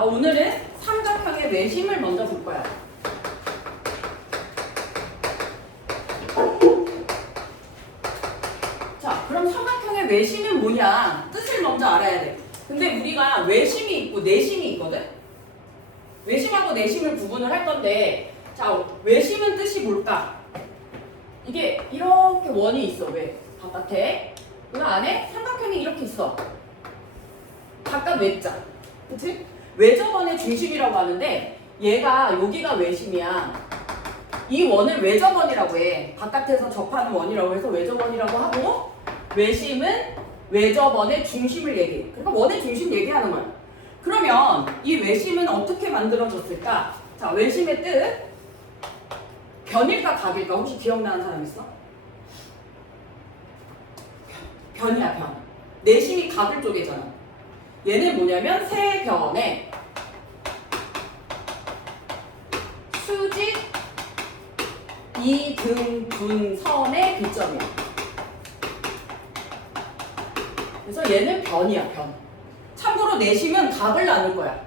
자, 오늘은 삼각형의 외심을 먼저 볼 거야. 자, 그럼 삼각형의 외심은 뭐냐? 뜻을 먼저 알아야 돼. 근데 우리가 외심이 있고 내심이 있거든? 외심하고 내심을 구분을 할 건데, 자, 외심은 뜻이 뭘까? 이게 이렇게 원이 있어. 왜? 바깥에. 그 안에 삼각형이 이렇게 있어. 바깥 외자. 그치? 외접원의 중심이라고 하는데, 얘가 여기가 외심이야. 이 원을 외접원이라고 해. 바깥에서 접하는 원이라고 해서 외접원이라고 하고, 외심은 외접원의 중심을 얘기해. 그러니까 원의 중심 얘기하는 거야. 그러면 이 외심은 어떻게 만들어졌을까? 자, 외심의 뜻. 변일까 각일까? 혹시 기억나는 사람 있어? 변이야, 변. 내심이 각을 쪽이잖아. 얘는 뭐냐면 세 변에 수직 이등분선의 교점이야. 그래서 얘는 변이야, 변. 참고로 내심은 각을 나눌 거야.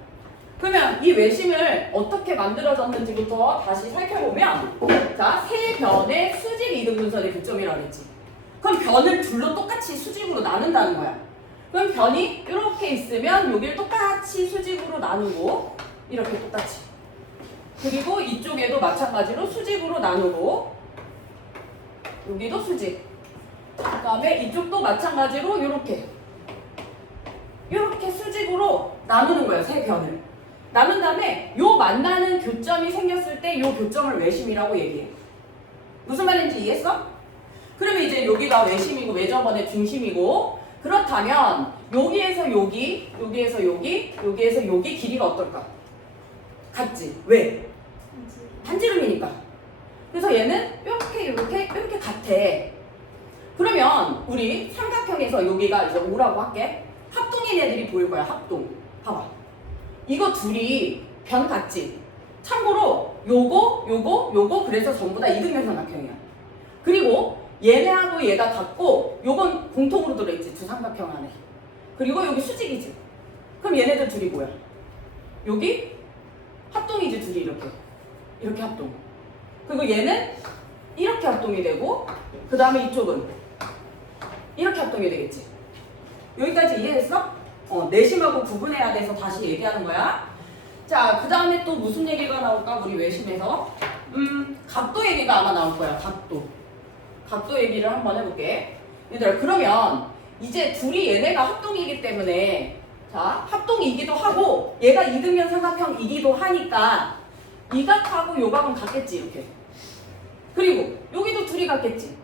그러면 이 외심을 어떻게 만들어졌는지부터 다시 살펴보면, 자, 세 변의 수직 이등분선의 교점이라고 했지. 그럼 변을 둘로 똑같이 수직으로 나눈다는 거야. 그럼 변이 이렇게 있으면 여기를 똑같이 수직으로 나누고, 이렇게 똑같이. 그리고 이쪽에도 마찬가지로 수직으로 나누고, 여기도 수직. 그 다음에 이쪽도 마찬가지로 이렇게 수직으로 나누는 거예요. 세 변을. 나눈 다음에 요 만나는 교점이 생겼을 때 요 교점을 외심이라고 얘기해. 무슨 말인지 이해했어? 그러면 이제 여기가 외심이고 외접원의 중심이고, 그렇다면 여기에서 여기, 여기에서 여기, 여기에서 여기 길이가 어떨까? 같지? 왜? 반지름이니까. 그래서 얘는 이렇게 같아. 그러면 우리 삼각형에서 여기가 이제 O라고 할게. 합동인 애들이 보일 거야. 합동. 봐봐. 이거 둘이 변 같지? 참고로 요거 그래서 전부 다 이등변 삼각형이야. 그리고 얘네하고 얘가 같고 요건 공통으로 들어있지. 두 삼각형 안에. 그리고 여기 수직이지. 그럼 얘네들 둘이 뭐야? 여기 합동이지. 둘이 이렇게 합동. 그리고 얘는 이렇게 합동이 되고, 그 다음에 이쪽은 이렇게 합동이 되겠지. 여기까지 이해했어? 내심하고 구분해야 돼서 다시 얘기하는 거야. 자, 그 다음에 또 무슨 얘기가 나올까? 우리 외심에서 각도 얘기가 아마 나올 거야. 각도 얘기를 한번 해볼게. 얘들아, 그러면 이제 둘이 얘네가 합동이기 때문에, 자, 합동이기도 하고 얘가 이등변 삼각형이기도 하니까 이 각하고 요 각은 같겠지. 이렇게. 그리고 여기도 둘이 같겠지.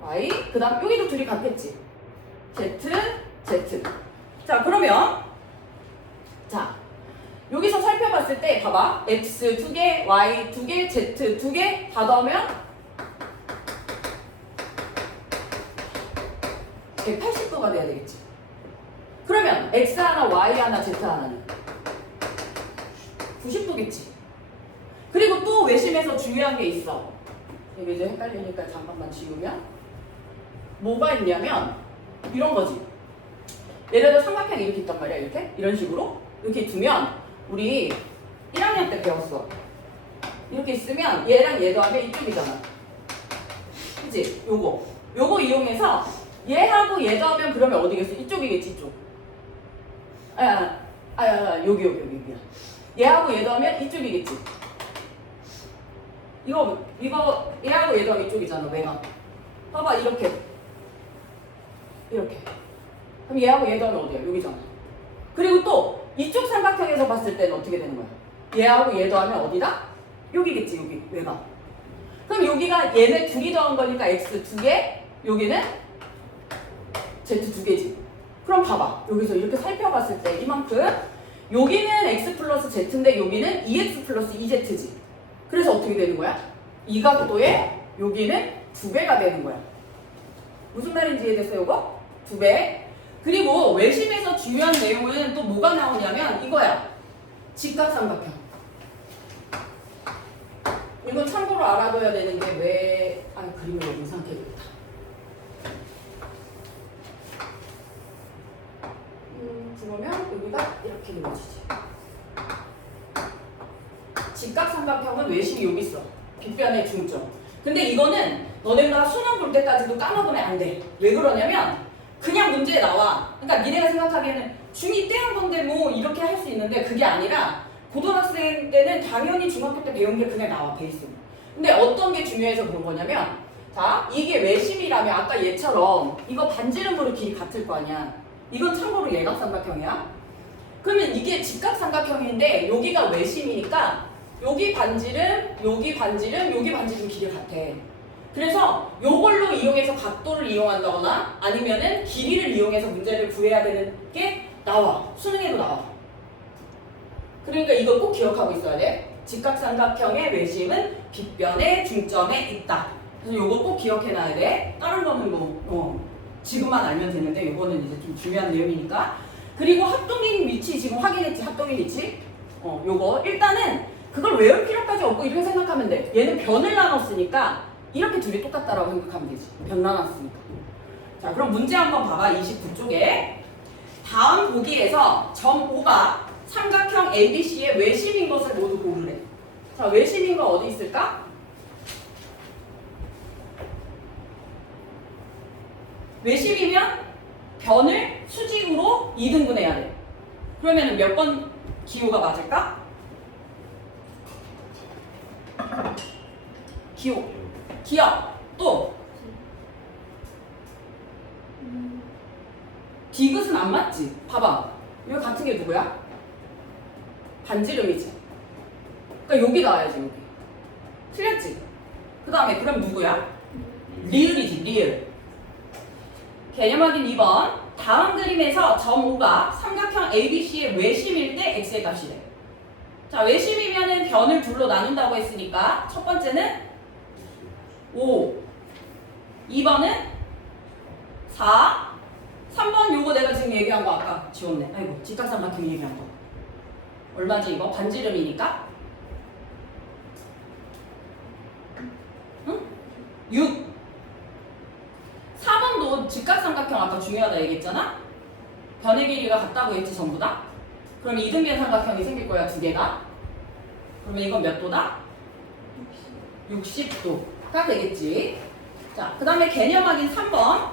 Y. 그 다음 여기도 둘이 같겠지. Z. 자, 그러면 자, 여기서 살펴봤을 때 봐봐. X 2개, Y 2개, Z 2개 다 더하면 180도가 돼야 되겠지. 그러면 X 하나, Y 하나, Z 하나는 90도겠지. 그리고 또 외심에서 중요한 게 있어. 이게 이제 헷갈리니까 잠깐만 지우면 뭐가 있냐면 이런 거지. 예를 들어 삼각형이 이렇게 있단 말이야. 이런 식으로 이렇게 두면 우리 1학년 때 배웠어. 이렇게 있으면 얘랑 얘도 하면 이쪽이잖아. 그치? 요거 이용해서 얘하고 얘도 하면 그러면 어디겠어? 이쪽이겠지. 이쪽. 여기야. 얘하고 얘도 하면 이쪽이겠지. 이거 얘하고 얘도 하면 이쪽이잖아. 왜가? 봐봐. 이렇게. 그럼 얘하고 얘도 하면 어디야? 여기잖아. 그리고 또 이쪽 삼각형에서 봤을 때는 어떻게 되는 거야? 얘하고 얘도 하면 어디다? 여기겠지. 여기. 왜가? 그럼 여기가 얘네 둘이 더한 거니까 X 2개, 여기는 Z 2개지. 그럼 봐봐. 여기서 이렇게 살펴봤을 때 이만큼, 여기는 X 플러스 Z인데 여기는 2X 플러스 2Z지. 그래서 어떻게 되는 거야? 이 각도에 여기는 2배가 되는 거야. 무슨 말인지 이해됐어요, 이거? 2배. 그리고 외심에서 중요한 내용은 또 뭐가 나오냐면 이거야. 직각삼각형. 이건 참고로 알아둬야 되는 게 그림을 너무 이상하게 그렸다. 그러면 여기가 이렇게 그려지지. 직각삼각형은 외심이 여기 있어. 빗변의 중점. 근데 이거는 너네가 수능 볼 때까지도 까먹으면 안 돼. 왜 그러냐면 그냥 문제에 나와. 그러니까 니네가 생각하기에는 중2 때 한 건데 뭐 이렇게 할 수 있는데 그게 아니라 고등학생 때는 당연히 중학교 때 배운 게 그냥 나와, 베이스. 근데 어떤 게 중요해서 그런 거냐면 자, 이게 외심이라면 아까 얘처럼 이거 반지름으로 길이 같을 거 아니야. 이건 참고로 예각삼각형이야. 그러면 이게 직각삼각형인데 여기가 외심이니까 여기 반지름, 여기 반지름, 여기 반지름 길이 같아. 그래서 요걸로 이용해서 각도를 이용한다거나 아니면은 길이를 이용해서 문제를 구해야 되는 게 나와. 수능에도 나와. 그러니까 이거 꼭 기억하고 있어야 돼. 직각삼각형의 외심은 빗변의 중점에 있다. 그래서 요거 꼭 기억해놔야 돼. 다른 거는 지금만 알면 되는데 요거는 이제 좀 중요한 내용이니까. 그리고 합동인 위치 지금 확인했지? 합동인 위치? 요거 일단은 그걸 외울 필요까지 없고 이렇게 생각하면 돼. 얘는 변을 나눴으니까 이렇게 둘이 똑같다라고 생각하면 되지. 변 나눴으니까. 자, 그럼 문제 한번 봐봐. 29쪽에 다음 보기에서 점 O가 삼각형 ABC의 외심인 것을 모두 고르래. 자, 외심인 거 어디 있을까? 외심이면 변을 수직으로 2등분해야 돼. 그러면 몇 번 기호가 맞을까? 기억. 또 디귿은 안 맞지? 봐봐. 이거 같은 게 누구야? 반지름이지. 그러니까 여기 나와야지, 여기. 틀렸지? 그 다음에 그럼 누구야? 리을이지, 리을. 개념 확인 2번. 다음 그림에서 점 O가 삼각형 ABC의 외심일 때 x의 값이래. 자, 외심이면은 변을 둘로 나눈다고 했으니까 첫 번째는 5, 2번은 4, 3번 요거 내가 지금 얘기한 거 아까 지웠네. 아이고, 직각삼각형 얘기한 거. 얼마지 이거? 반지름이니까? 응? 6. 4번도 직각삼각형 아까 중요하다 얘기했잖아? 변의 길이가 같다고 했지 전부 다? 그럼 이등변 삼각형이 생길 거야, 두 개가. 그러면 이건 몇 도다? 60도가 되겠지. 자, 그 다음에 개념 확인 3번.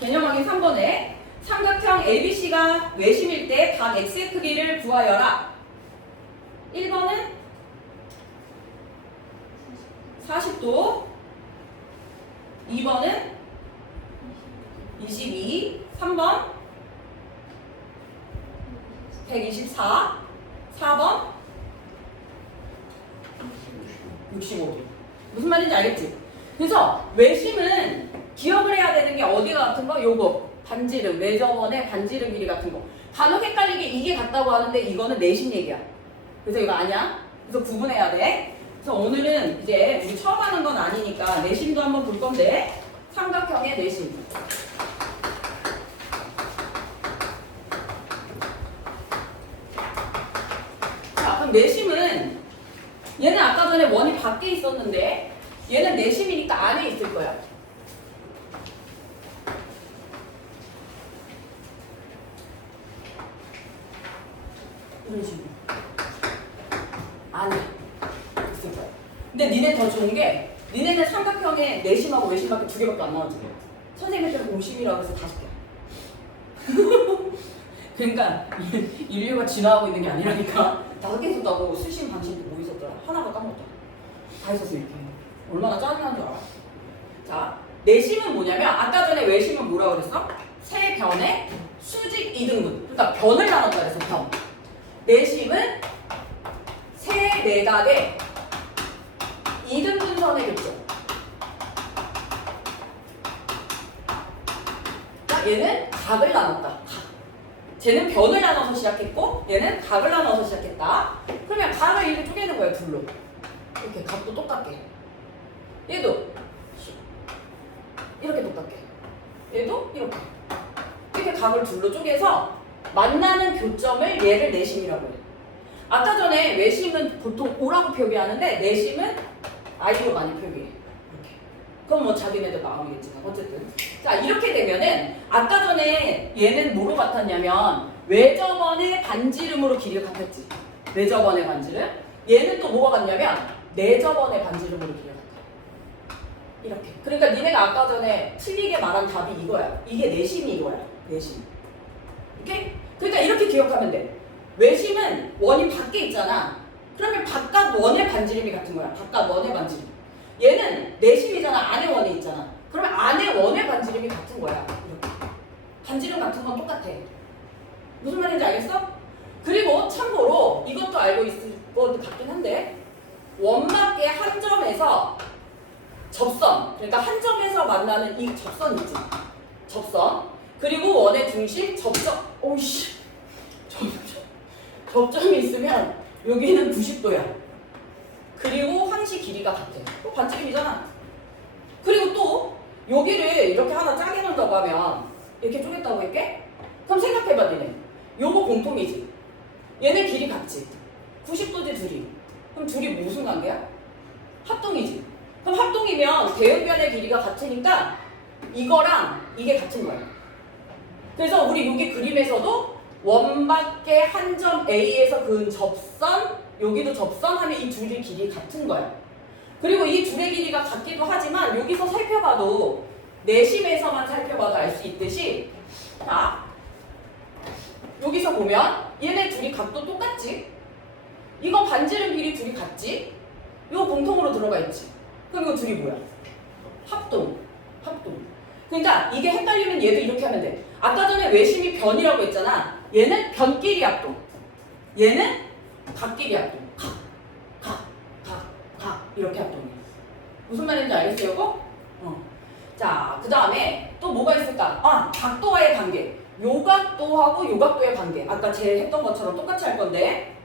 개념 확인 3번에 삼각형 ABC가 외심일 때 각 x의 크기를 구하여라. 1번은 40도, 2번은 22, 3번 124, 4번 65도. 무슨 말인지 알겠지? 그래서 외심은 기억을 해야 되는 게 어디가 같은 거? 요거 반지름, 레저원의 반지름 길이 같은 거. 간혹 헷갈리게 이게 같다고 하는데 이거는 내심 얘기야. 그래서 이거 아니야. 그래서 구분해야 돼. 그래서 오늘은 이제 우리 처음 하는 건 아니니까 내심도 한번 볼 건데 삼각형의 내심. 자, 그럼 내심은 얘는 아까 전에 원이 밖에 있었는데 얘는 내심이니까 안에 있을 거야. 이런 식으로 안에 있을 거야. 근데 니네 더 좋은 게 니네는 삼각형에 내심하고 외심밖에 두 개밖에 안 나오지. 선생님한테는 공심이라고 해서 5개. 그러니까 인류가 진화하고 있는 게 아니라니까. 5개 있었다고. 수심, 방심 뭐 있었더라? 하나가 까먹었다. 다 있었어 이렇게. 얼마나 짜증나는 줄 알아? 자, 내심은 뭐냐면 아까 전에 외심은 뭐라고 그랬어? 세 변의 수직 2등분. 그러니까 변을 나눴다 그래서 변. 내심은 세 내각의 2등분선의 교점. 얘는 각을 나눴다. 각. 쟤는 변을 나눠서 시작했고 얘는 각을 나눠서 시작했다. 그러면 각을 이렇게 쪼개는 거야, 둘로. 이렇게 각도 똑같게. 얘도 이렇게 똑같게. 얘도 이렇게 각을 둘로 쪼개서 만나는 교점을 얘를 내심이라고 해. 아까 전에 외심은 보통 O라고 표기하는데 내심은 I로 많이 표기해. 이렇게. 그건 뭐 자기네들 마음이겠지만 어쨌든. 자, 이렇게 되면은 아까 전에 얘는 뭐로 같았냐면 외접원의 반지름으로 길이가 같았지. 외접원의 반지름. 얘는 또 뭐가 같냐면 내접원의 반지름으로 길이가 같아. 이렇게. 그러니까 니네가 아까 전에 틀리게 말한 답이 이거야. 이게 내심이 이거야. 내심. 오케이? 그러니까 이렇게 기억하면 돼. 외심은 원이 밖에 있잖아. 그러면 바깥 원의 반지름이 같은 거야. 바깥 원의 반지름. 얘는 내심이잖아. 안에 원에 있잖아. 그러면 안에 원의 반지름이 같은 거야. 이렇게. 반지름 같은 건 똑같아. 무슨 말인지 알겠어? 그리고 참고로 이것도 알고 있을 것 같긴 한데 원밖에 한 점에서 접선, 그러니까 한 점에서 만나는 이 접선 있지. 접선. 그리고 원의 중심, 접점. 오이씨. 접점이 있으면 여기는 90도야. 그리고 항시 길이가 같아. 또 반지름이잖아. 그리고 또 여기를 이렇게 하나 짜게 놓는다고 하면 이렇게 쪼갰다고 할게? 그럼 생각해봐 니네. 요거 공통이지. 얘네 길이 같지. 90도지 둘이. 그럼 둘이 무슨 관계야? 합동이지. 그럼 합동이면 대응변의 길이가 같으니까 이거랑 이게 같은 거야. 그래서 우리 여기 그림에서도 원밖에 한 점 A에서 그은 접선, 여기도 접선하면 이 둘의 길이 같은 거야. 그리고 이 둘의 길이가 같기도 하지만 여기서 살펴봐도 내심에서만 살펴봐도 알 수 있듯이 자, 여기서 보면 얘네 둘이 각도 똑같지? 이거 반지름 길이 둘이 같지? 이거 공통으로 들어가 있지? 그럼 이거 둘이 뭐야? 합동. 합동. 그러니까 이게 헷갈리면 얘도 이렇게 하면 돼. 아까 전에 외심이 변이라고 했잖아. 얘는 변끼리 합동. 얘는 각끼리 합동. 각. 이렇게 합동이야. 무슨 말인지 알겠어요, 이거? 자, 그 다음에 또 뭐가 있을까? 아, 각도와의 관계. 요 각도하고 요 각도의 관계. 아까 제 했던 것처럼 똑같이 할 건데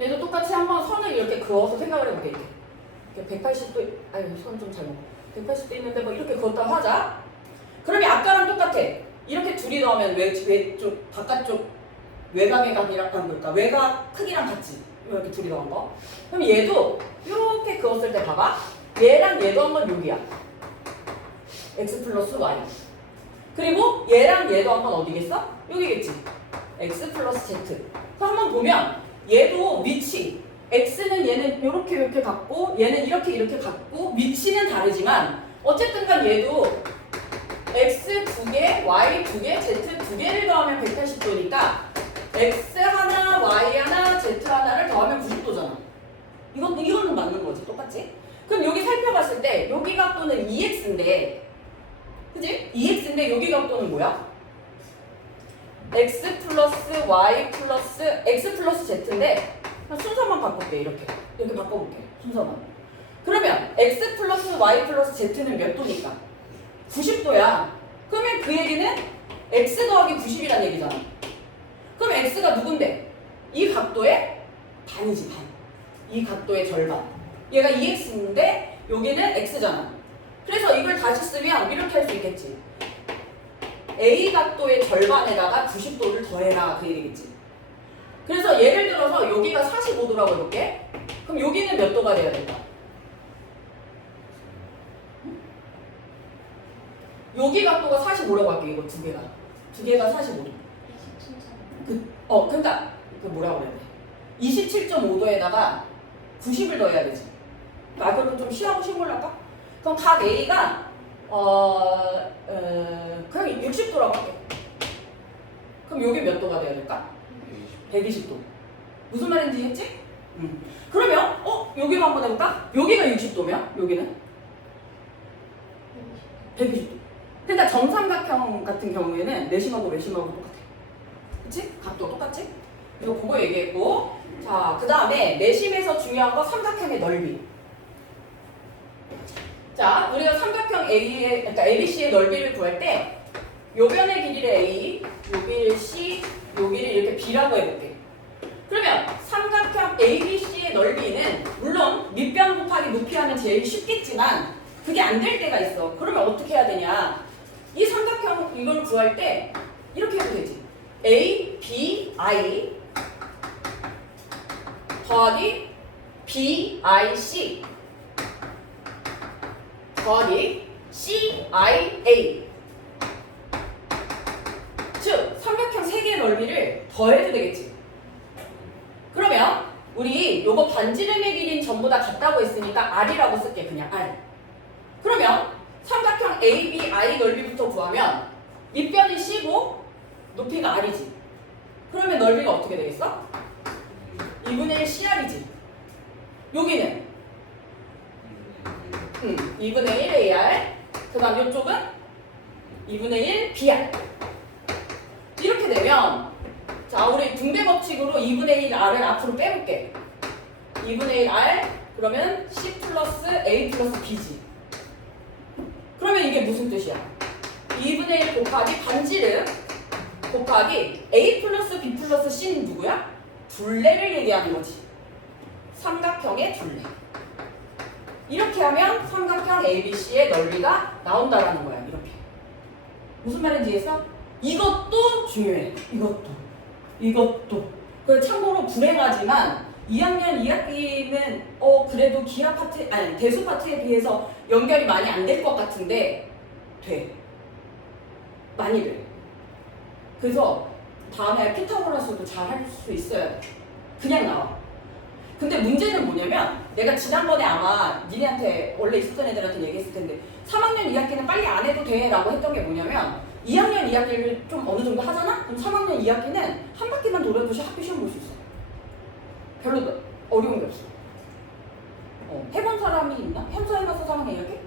얘도 똑같이 한번 선을 이렇게 그어서 생각을 해볼게. 이렇게 180도, 아유, 선 좀 잘못. 180도 있는데 뭐 이렇게 그었다고 하자. 그러면 아까랑 똑같아. 이렇게 둘이 넣으면 외쪽, 바깥쪽 외곽의 각이랑 그러니까 외곽 크기랑 같지. 이렇게 둘이 넣은 거. 그럼 얘도 이렇게 그었을 때 봐봐. 얘랑 얘도 한번 여기야. x 플러스 y. 그리고 얘랑 얘도 한번 어디겠어? 여기겠지. x 플러스 z. 그래서 한번 보면 얘도 위치. x는 얘는 이렇게 갖고 얘는 이렇게 갖고 위치는 다르지만 어쨌든 간 얘도 x 2개, y 2개, z 2개를 더하면 180도니까 x 하나, y 하나, z 하나를 더하면 90도잖아. 이거는 맞는 거지. 똑같지? 그럼 여기 살펴봤을 때 여기 각도는 2x인데 그지? 2x인데 여기 각도는 뭐야? x 플러스 y 플러스 x 플러스 z인데 순서만 바꿀게. 이렇게 바꿔볼게. 순서만. 그러면 x 플러스 y 플러스 z는 몇 도니까? 90도야. 그러면 그 얘기는 x 더하기 90이란 얘기잖아. 그럼 x가 누군데? 이 각도의 반이지, 반. 이 각도의 절반. 얘가 2x인데 여기는 x잖아. 그래서 이걸 다시 쓰면 이렇게 할 수 있겠지. a 각도의 절반에다가 90도를 더해라. 그 얘기겠지. 그래서 예를 들어서 여기가 45도라고 해볼게. 그럼 여기는 몇 도가 돼야 될까? 여기 각도가 45라고 할게. 이거 두 개가 45도. 그러니까 뭐라고 그래야 돼? 27.5도에다가 90을 더해야 되지. 아, 그럼 좀 쉬하고 쉬고 할까? 그럼 각 A가 그냥 60도라고 할게. 그럼 여기 몇 도가 돼야 될까? 120도. 무슨 말인지 했지? 그러면 여기로 한번 해볼까? 여기가 60도면 여기는 120도. 그러니까 정삼각형 같은 경우에는 내심하고 외심하고 똑같아. 그치? 각도 똑같지? 이거 그거 얘기했고. 자, 그 다음에 내심에서 중요한 거 삼각형의 넓이. 자, 우리가 삼각형 A의, 그러니까 ABC의 넓이를 구할 때 요변의 길이를 A, 여기를 C, 여기를 이렇게 B라고 해볼게. 그러면 삼각형 ABC의 넓이는 물론 밑변 곱하기 높이 하면 제일 쉽겠지만 그게 안 될 때가 있어. 그러면 어떻게 해야 되냐? 이 삼각형 이걸 구할 때 이렇게 해도 되지. A, B, I 더하기 B, I, C 더하기 CIA. 즉 삼각형 3개의 넓이를 더해도 되겠지. 그러면 우리 요거 반지름의 길이는 전부 다 같다고 했으니까 R이라고 쓸게. 그냥 R. 그러면 삼각형 ABI 넓이부터 구하면 밑변이 C고 높이가 R이지. 그러면 넓이가 어떻게 되겠어? 2분의 1 CR이지. 여기는 2분의 1 AR. 그 다음 이쪽은 2분의 1 BR. 이렇게 되면 자 우리 분배 법칙으로 2분의 1 R을 앞으로 빼볼게. 2분의 1 R 그러면 C 플러스 A 플러스 B지. 그러면 이게 무슨 뜻이야? 2분의 1 곱하기 반지름 곱하기 A 플러스 B 플러스 C는 누구야? 둘레를 얘기하는 거지. 삼각형의 둘레. 이렇게 하면 삼각형 ABC의 넓이가 나온다라는 거야. 이렇게. 무슨 말인지 이해했어? 이것도 중요해. 이것도. 그 참고로 불행하지만 2학년 2학기는 그래도 기하 파트 아니 대수 파트에 비해서 연결이 많이 안 될 것 같은데 돼. 많이 돼. 그래서 다음에 피타고라스도 잘 할 수 있어야 돼. 그냥 나와. 근데 문제는 뭐냐면 내가 지난번에 아마 니네한테 원래 있었던 애들한테 얘기했을 텐데 3학년 2학기는 빨리 안 해도 돼 라고 했던 게 뭐냐면 2학년 2학기를 좀 어느 정도 하잖아? 그럼 3학년 2학기는 한 바퀴만 돌아도 학교 시험 볼 수 있어. 별로 어려운 게 없어. 해본 사람이 있나? 현서 해봤어 3학년 2학기?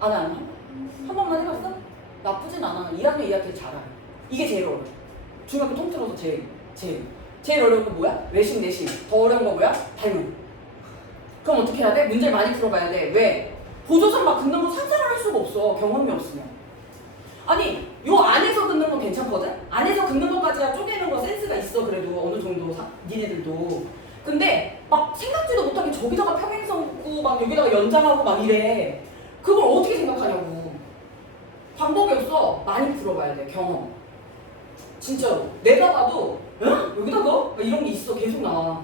안 해? 한 번만 해봤어? 나쁘진 않아. 2학년 2학기 잘 알아. 이게 제일 어려워. 중학교 통틀어서 제일 어려운 거 뭐야? 외식, 내식. 더 어려운 거 뭐야? 발문. 그럼 어떻게 해야 돼? 문제를 많이 풀어봐야 돼. 왜? 보조선 막 긋는 거 상상을 할 수가 없어. 경험이 없으면. 아니, 요 안에서 긋는 건 괜찮거든? 안에서 긋는 것까지야 쪼개는 거 센스가 있어. 그래도 어느 정도 니네들도. 근데 막 생각지도 못하게 저기다가 평행선 긋고 막 여기다가 연장하고 막 이래. 그걸 어떻게 생각하냐고. 방법이 없어. 많이 풀어봐야 돼. 경험. 진짜로. 내가 봐도 응? 여기다 넣어? 이런 게 있어. 계속 나와.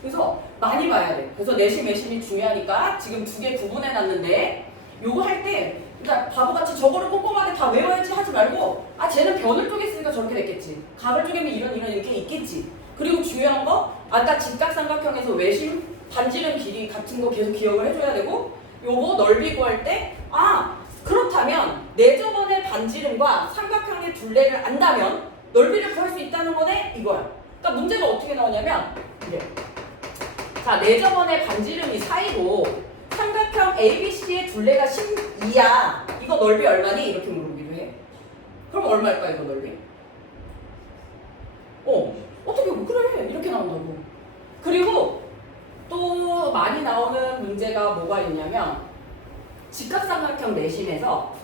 그래서 많이 봐야 돼. 그래서 내심 외심이 중요하니까 지금 2개 구분해놨는데 요거 할 때 그러니까 바보같이 저거를 꼼꼼하게 다 외워야지 하지 말고 쟤는 변을 쪼갰으니까 저렇게 됐겠지. 각을 쪼개면 이런 이렇게 있겠지. 그리고 중요한 거 아까 직각삼각형에서 외심 반지름 길이 같은 거 계속 기억을 해줘야 되고 요거 넓이 구할 때 그렇다면 내 저번의 반지름과 삼각형의 둘레를 안다면 넓이를 구할 수 있다는 거네 이거야. 그러니까 문제가 어떻게 나오냐면 이래. 자, 내 저번의 반지름이 4이고 삼각형 ABC의 둘레가 12야. 이거 넓이 얼마니? 이렇게 물어보기도 해. 그럼 얼마일까 이거 넓이? 어떻게 그래 이렇게 나온다고. 그리고 또 많이 나오는 문제가 뭐가 있냐면 직각삼각형 내심에서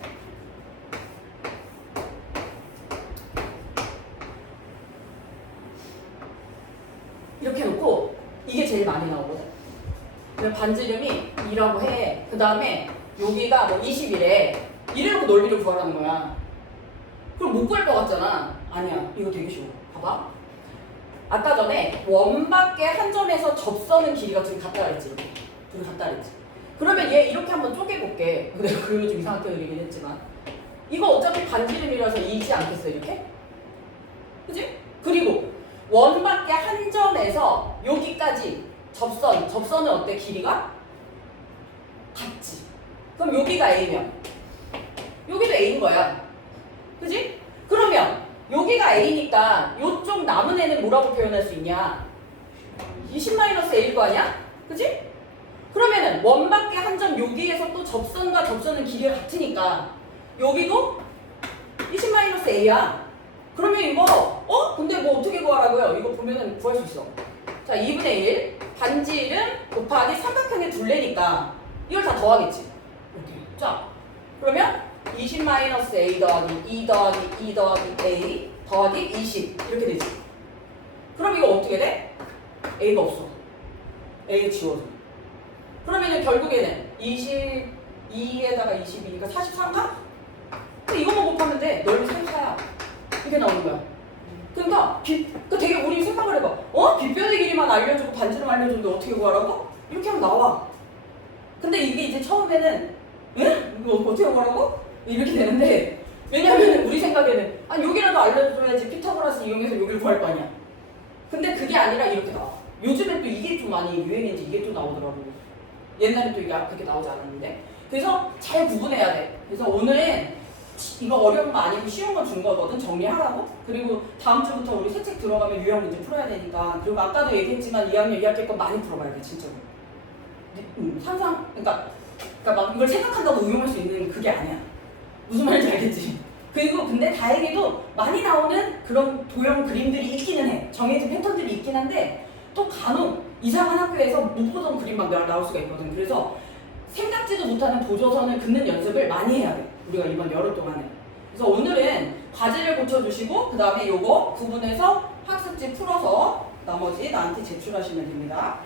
이렇게 놓고 이게 제일 많이 나오거든. 반지름이 2라고 해. 그 다음에 여기가 뭐 20이래. 이래놓고 넓이를 구하라는 거야. 그럼 못 구할 것 같잖아. 아니야. 이거 되게 쉬워. 봐봐. 아까 전에 원밖에 한 점에서 접선은 길이가 둘이 같다 그랬지. 둘이 같다 그랬지. 그러면 얘 이렇게 한번 쪼개볼게. 내가 그림을 좀 이상하게 그리긴 했지만 이거 어차피 반지름이라서 2지 않겠어 이렇게? 그치? 그리고 원밖에 한 점에서 여기까지 접선은 어때? 길이가? 같지. 그럼 여기가 A면 여기도 A인 거야. 그치? 그러면 여기가 A니까 요쪽 남은 애는 뭐라고 표현할 수 있냐? 20-A일 거 아니야? 그치? 그러면은 원밖에 한 점 여기에서 또 접선과 접선은 길이가 같으니까 여기도 20-A야. 그러면 이거 근데 뭐 어떻게 구하라고요? 이거 보면은 구할 수 있어. 자, 2분의 1 반지름 곱하기 삼각형의 둘레니까 이걸 다 더하겠지. 이렇게. 자, 그러면 20-A 더하기 2 더하기 2 더하기 A 더하기 20 이렇게 되지. 그럼 이거 어떻게 돼? A가 없어. A가 지워져. 그러면은 결국에는 22에다가 22니까 43가? 이거만 곱하면 돼. 넓이 34야. 이게 나오는 거야. 그러니까 되게 우리 생각을 해봐. 빗변의 길이만 알려주고 반지름 알려주는데 어떻게 구하라고? 이렇게 하면 나와. 근데 이게 이제 처음에는 응? 이거 어떻게 뭐라고? 이렇게 되는데 왜냐면 우리 생각에는 아 여기라도 알려줘야지 피타고라스 이용해서 여기를 구할 거 아니야. 근데 그게 아니라 이렇게 나와. 요즘에 또 이게 좀 많이 유행인지 이게 또 나오더라고. 옛날에 또 이게 그렇게 나오지 않았는데. 그래서 잘 구분해야 돼. 그래서 오늘은 이거 어려운 거 아니고 쉬운 거 준 거거든. 정리하라고. 그리고 다음 주부터 우리 새 책 들어가면 유형 문제 풀어야 되니까. 그리고 아까도 얘기했지만 2학년 2학기 거 많이 풀어봐야 돼. 진짜로. 상상 그러니까 막 이걸 생각한다고 응용할 수 있는 그게 아니야. 무슨 말인지 알겠지? 그리고 근데 다행히도 많이 나오는 그런 도형 그림들이 있기는 해. 정해진 패턴들이 있긴 한데 또 간혹 이상한 학교에서 못 보던 그림 막 나올 수가 있거든. 그래서 생각지도 못하는 보조선을 긋는 연습을 많이 해야 돼. 우리가 이번 여름 동안에. 그래서 오늘은 과제를 고쳐주시고 그 다음에 요거 구분해서 학습지 풀어서 나머지 나한테 제출하시면 됩니다.